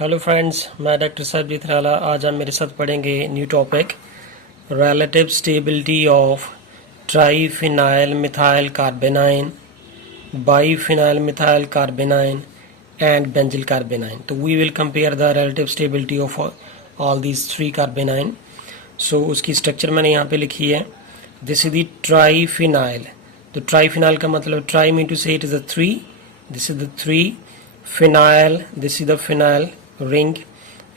Hello friends, मैं doctor Sarabjit Rala. आज आप मेरे साथ पढ़ेंगे new topic relative stability of triphenyl methyl carbanion, biphenyl methyl carbanion and benzyl carbanion. तो we will compare the relative stability of all these three carbanion. So उसकी structure मैंने यहाँ पे लिखी है। This is the triphenyl. तो triphenyl का मतलब tri mean to say it is the three, this is the three phenyl, this is the phenyl ring,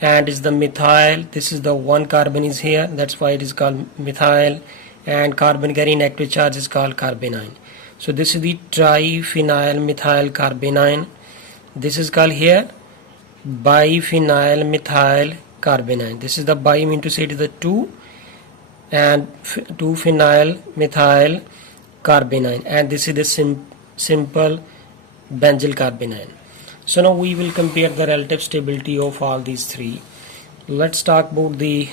and is the methyl, this is the one carbon is here, that's why it is called methyl, and carbon carrying active charge is called carbanion. So this is the triphenyl methyl carbanion. This is called here biphenyl methyl carbanion. This is the bi mean to say it is the two, and two phenyl methyl carbanion, and this is the simple benzyl carbanion. So now we will compare the relative stability of all these three. Let's talk about the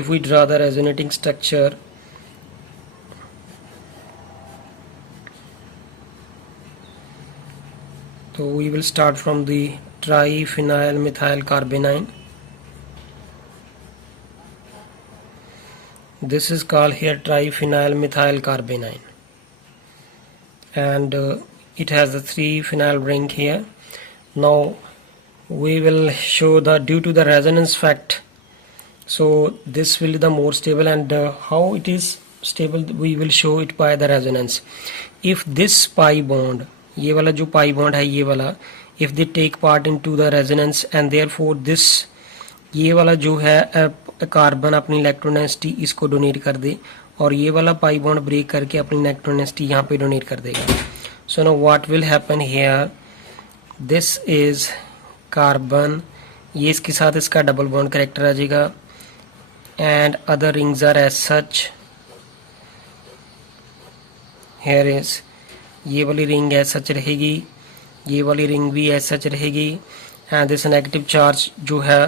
if we draw the resonating structure. So we will start from the triphenyl methyl carbanion. This is called here triphenyl methyl carbanion, and it has the three phenyl ring here. Now we will show the due to the resonance fact, so this will be the more stable, and how it is stable we will show it by the resonance. If this pi bond, ये वाला जो pi bond है ये वाला, if they take part into the resonance and therefore this ये वाला जो है कार्बन अपनी इलेक्ट्रोनेसिटी इसको डोनेट कर दे, और ये वाला पाई बॉन्ड ब्रेक करके अपनी इलेक्ट्रोनेसिटी यहाँ पे डोनेट कर देगा. So now what will happen here, this is carbon, ये इसके साथ इसका डबल बॉन्ड करेक्टर आ जाएगा, and other rings are as such. Here is ये वाली रिंग as such रहेगी, ये वाली रिंग भी as such रहेगी, and this नेगेटिव चार्ज जो है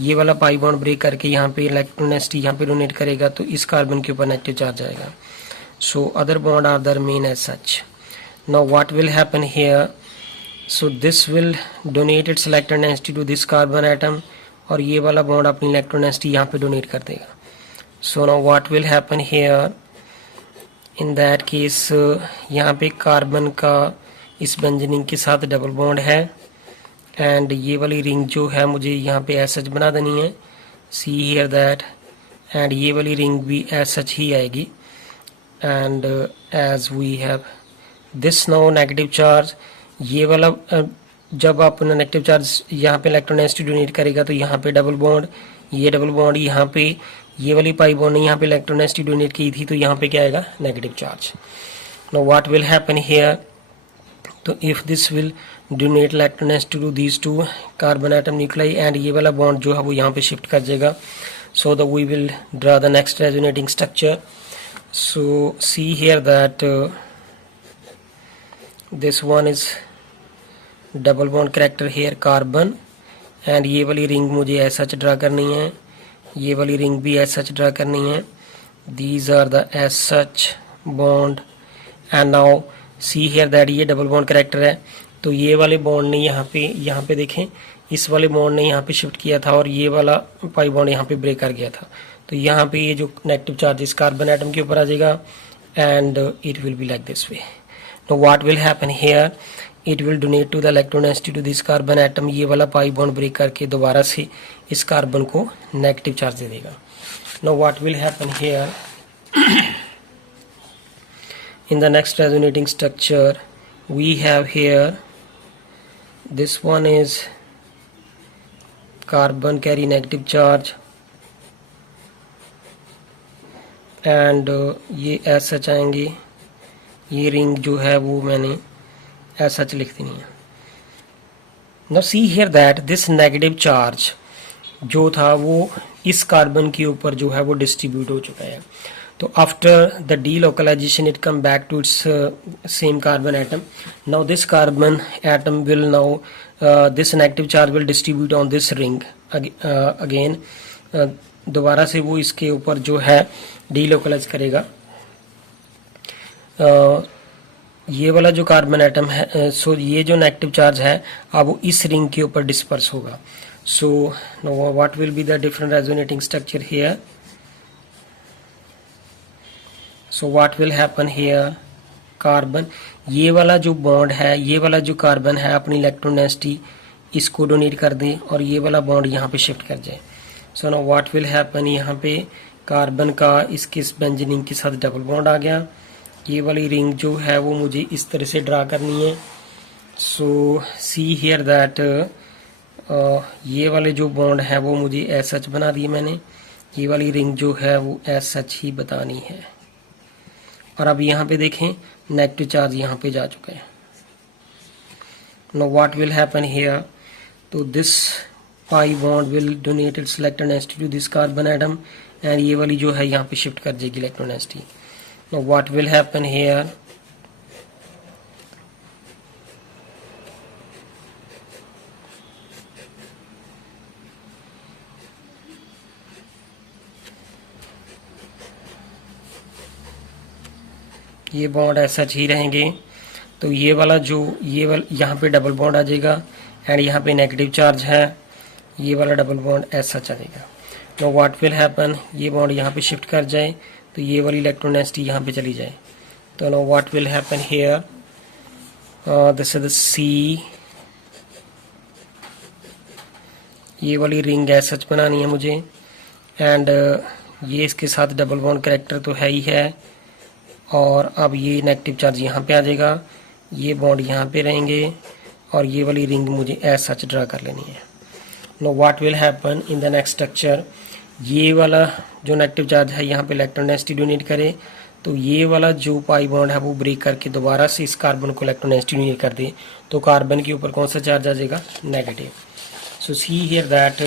ये वाला पाई बॉन्ड ब्रेक करके यहाँ पे इलेक्ट्रोनेसिटी यहाँ पे डोनेट करेगा, तो इस कार्बन के ऊपर नेगेटिव चार्ज आएगा. So other bond are the remain as such. Now what will happen here, so this will donate its electronegativity to this carbon atom, और ये वाला बॉन्ड अपनी इलेक्ट्रोनेसिटी यहाँ पे डोनेट कर देगा. So now what will happen here, in that case यहाँ पे कार्बन का इस बेंजीन के साथ डबल बॉन्ड है, एंड ये वाली रिंग जो है मुझे यहाँ पे एस एच बना देनी है, सी हियर दैट, एंड ये वाली रिंग भी एस एच ही आएगी, and as we have this now negative charge, ये वाला जब आप नेगेटिव चार्ज यहाँ पे इलेक्ट्रोनेसिटी डोनेट करेगा तो यहाँ पे डबल बॉन्ड, ये डबल बॉन्ड यहाँ पे, ये वाली पाई बॉन्ड ने यहाँ पे इलेक्ट्रोनेसिटी डोनेट की थी, तो यहाँ पे क्या आएगा negative charge. Now what will happen here, तो if this will donate electronicity to these two carbon atom nuclei, and ये वाला बॉन्ड जो है वो यहाँ पे शिफ्ट कर जाएगा. So the we will draw the next resonating structure. So see here that this one is double bond character here carbon, and ये वाली रिंग मुझे as such ड्रा करनी है, ये वाली रिंग भी as such ड्रा करनी है. these are the as such bond, and now see here that ये डबल बॉन्ड करेक्टर है, तो ये वाले बॉन्ड ने यहाँ पे देखें, इस वाले बॉन्ड ने यहाँ पे शिफ्ट किया था, और ये वाला पाई बॉन्ड यहाँ पे ब्रेक कर गया था, तो यहाँ पे ये जो नेगेटिव चार्ज इस कार्बन एटम के ऊपर आ जाएगा, and it will be like this way. Now what will happen here, it will donate to the electronegativity to this carbon atom, ये वाला पाई बॉन्ड ब्रेक करके दोबारा से इस कार्बन को नेगेटिव चार्ज दे देगा. Now what will happen here, in the next resonating structure we have here, this one is carbon carry negative charge, and ये as such आएंगे, ये रिंग जो है वो मैंने एज सच लिख देनी है. Now see here that this negative charge जो था वो इस कार्बन के ऊपर जो है वो डिस्ट्रीब्यूट हो चुका है. तो after the delocalisation it come back to its same carbon atom. Now this carbon atom will now this negative charge will distribute on this ring again, दोबारा से वो इसके ऊपर जो है डीलोकलाइज करेगा. ये वाला जो कार्बन एटम है, सो ये जो नेगेटिव चार्ज है अब वो इस रिंग के ऊपर डिस्पर्स होगा. So what will be the different resonating structure here. So what will happen here, carbon, ये वाला जो बॉन्ड है, ये वाला जो कार्बन है अपनी इलेक्ट्रॉन डेंसिटी इसको डोनेट कर दे और ये वाला बॉन्ड यहाँ पे शिफ्ट कर जाए. So no what will happen, यहाँ पे कार्बन का इसके इस बेंजीन के साथ डबल बॉन्ड आ गया. ये वाली रिंग जो है वो मुझे इस तरह से ड्रा करनी है. सो सी हियर दैट ये वाले जो बॉन्ड है वो मुझे एस सच बना दिए मैंने. ये वाली रिंग जो है वो एस सच ही बतानी है. और अब यहाँ पे देखें नेगेटिव चार्ज यहाँ पे जा चुका है. Now what will happen here, तो this pi bond will donate its electron density to this carbon atom and ये वाली जो है यहाँ पे शिफ्ट कर जाएगी electron density. Now what will happen here, ये बॉन्ड ऐसा ही रहेंगे. तो ये वाला जो ये वाला यहाँ पे डबल बॉन्ड आ जाएगा एंड यहाँ पे नेगेटिव चार्ज है, ये वाला डबल बॉन्ड ऐसा चलेगा. नो व्हाट विल हैपन, ये बॉन्ड यहाँ पे शिफ्ट कर जाए तो ये वाली इलेक्ट्रॉन डेंसिटी यहाँ पे चली जाए. तो now what will happen here, this is the C, ये वाली रिंग एज सच बनानी है मुझे एंड ये इसके साथ डबल बॉन्ड कैरेक्टर तो है ही है. और अब ये नेगेटिव चार्ज यहाँ पे आ जाएगा, ये बॉन्ड यहाँ पे रहेंगे और ये वाली रिंग मुझे एज सच ड्रा कर लेनी है. Now what will happen in the next structure, ये वाला जो नेगेटिव चार्ज है यहाँ पे इलेक्ट्रॉन डेंसिटी डोनेट करे तो ये वाला जो पाई बॉन्ड है वो ब्रेक करके दोबारा से इस कार्बन को इलेक्ट्रॉन डेंसिटी डोनेट कर दे तो कार्बन के ऊपर कौन सा चार्ज आ जाएगा, negative. So see here that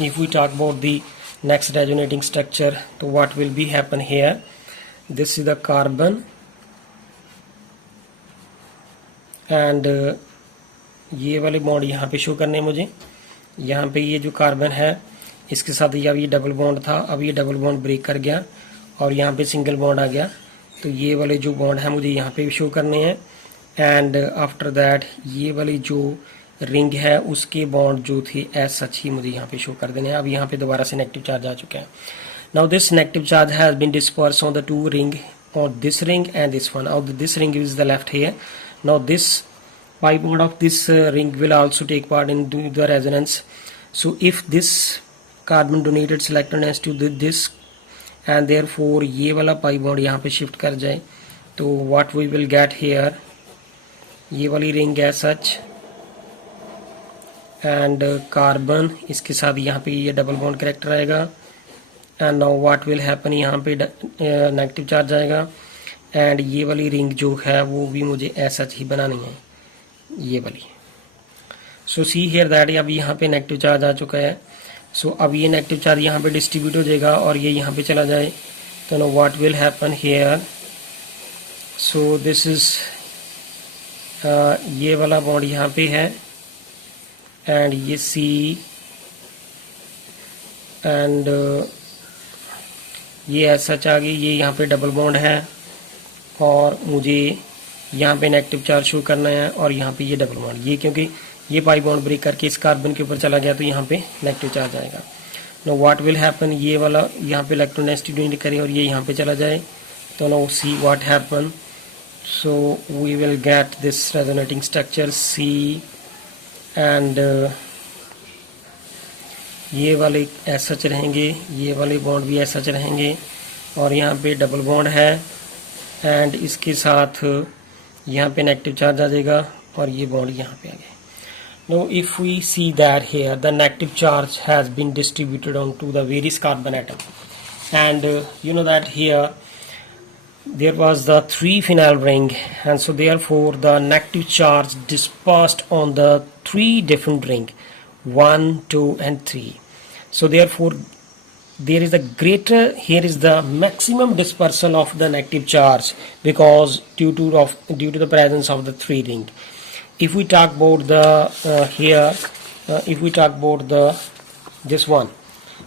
if we talk about the next resonating structure तो what will be happen here, this is the carbon and ये वाले बॉन्ड यहाँ पे शो करने हैं मुझे. यहाँ पे ये जो कार्बन है इसके साथ ये डबल बॉन्ड था, अब ये डबल बॉन्ड ब्रेक कर गया और यहाँ पे सिंगल बॉन्ड आ गया. तो ये वाले जो बॉन्ड है मुझे यहाँ पे शो करने हैं एंड आफ्टर दैट ये वाली जो रिंग है उसके बॉन्ड जो थे एज सच ही मुझे यहाँ पे शो कर देने हैं. अब यहाँ पे दोबारा से नेगेटिव चार्ज आ चुका है. Now this negative charge has been dispersed on the two ring, on this ring and this one. Now this ring is the left here. Now this pi bond of this ring will also take part in the resonance. So if this carbon donated its electron to this and therefore ये वाला pi bond यहाँ पे shift कर जाए तो what we will get here, ये वाली ring as such and carbon इसके साथ यहाँ पे ये डबल बॉन्ड कैरेक्टर आएगा and now what will happen, यहाँ पे नेगेटिव चार्ज आएगा एंड ये वाली रिंग जो है वो भी मुझे ऐसा ही बनानी है, ये वाली. सो सी हियर दैट अब यहाँ पे नेगेटिव चार्ज आ चुका है. सो अब ये नेगेटिव चार्ज यहाँ पे डिस्ट्रीब्यूट हो जाएगा और ये यहाँ पे चला जाए तो now what will happen here. So this is ये वाला बॉन्ड यहाँ पे है एंड ये सी एंड ये ऐसा आ गई, ये यहाँ पे डबल बॉन्ड है और मुझे यहाँ पे नेगेटिव चार्ज शो करना है और यहाँ पे ये डबल बॉन्ड, ये क्योंकि ये पाई बॉन्ड ब्रेक करके इस कार्बन के ऊपर चला गया तो यहाँ पे नेगेटिव चार्ज आएगा. नो व्हाट विल हैपन, ये वाला यहाँ पे इलेक्ट्रॉन डेंसिटी डोनेट करे और ये यहाँ पे चला जाए तो no see what happen. So we will get this resonating structure see and ये वाले ऐसा रहेंगे, ये वाले बॉन्ड भी ऐसा रहेंगे और यहाँ पे डबल बॉन्ड है एंड इसके साथ यहाँ पे नेगेटिव चार्ज आ जाएगा और ये बॉन्ड यहाँ पे आ गए. No if we see that here the negative charge has been distributed on to the various carbon atom and you know that here there was the 3 phenyl ring and so therefore the negative charge dispersed on the 3 different ring 1, 2 and 3. So therefore there is a greater, here is the maximum dispersal of the negative charge because due to the presence of the 3 ring. If we talk about the if we talk about the this one,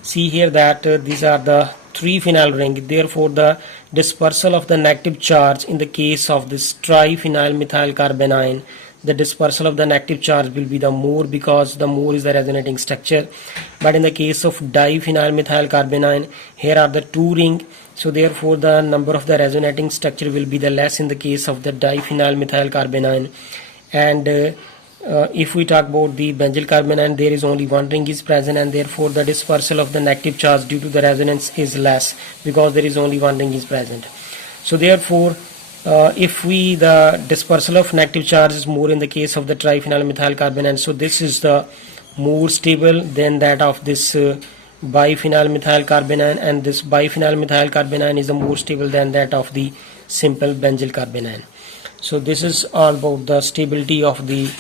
see here that these are the 3 phenyl ring, therefore the dispersal of the negative charge in the case of this triphenyl methyl carbanion, the dispersal of the negative charge will be the more, because the more is the resonating structure. But in the case of diphenyl methyl carbanion, here are the two ring, so therefore the number of the resonating structure will be the less in the case of the diphenyl methyl carbanion. And if we talk about the benzyl carbanion, there is only one ring is present, and therefore the dispersal of the negative charge due to the resonance is less, because there is only one ring is present. So therefore if the dispersal of negative charge is more in the case of the triphenyl methyl carbanion, so this is the more stable than that of this biphenyl methyl carbanion, and this biphenyl methyl carbanion is the more stable than that of the simple benzyl carbanion. So this is all about the stability of the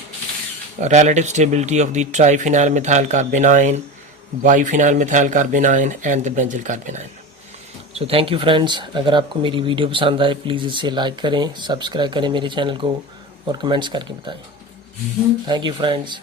relative stability of the triphenyl methyl carbanion, biphenyl methyl carbanion and the benzyl carbanion. So thank you friends, अगर आपको मेरी video पसंद आए please इसे like करें, subscribe करें मेरे channel को और कमेंट्स करके बताएं. Thank you friends.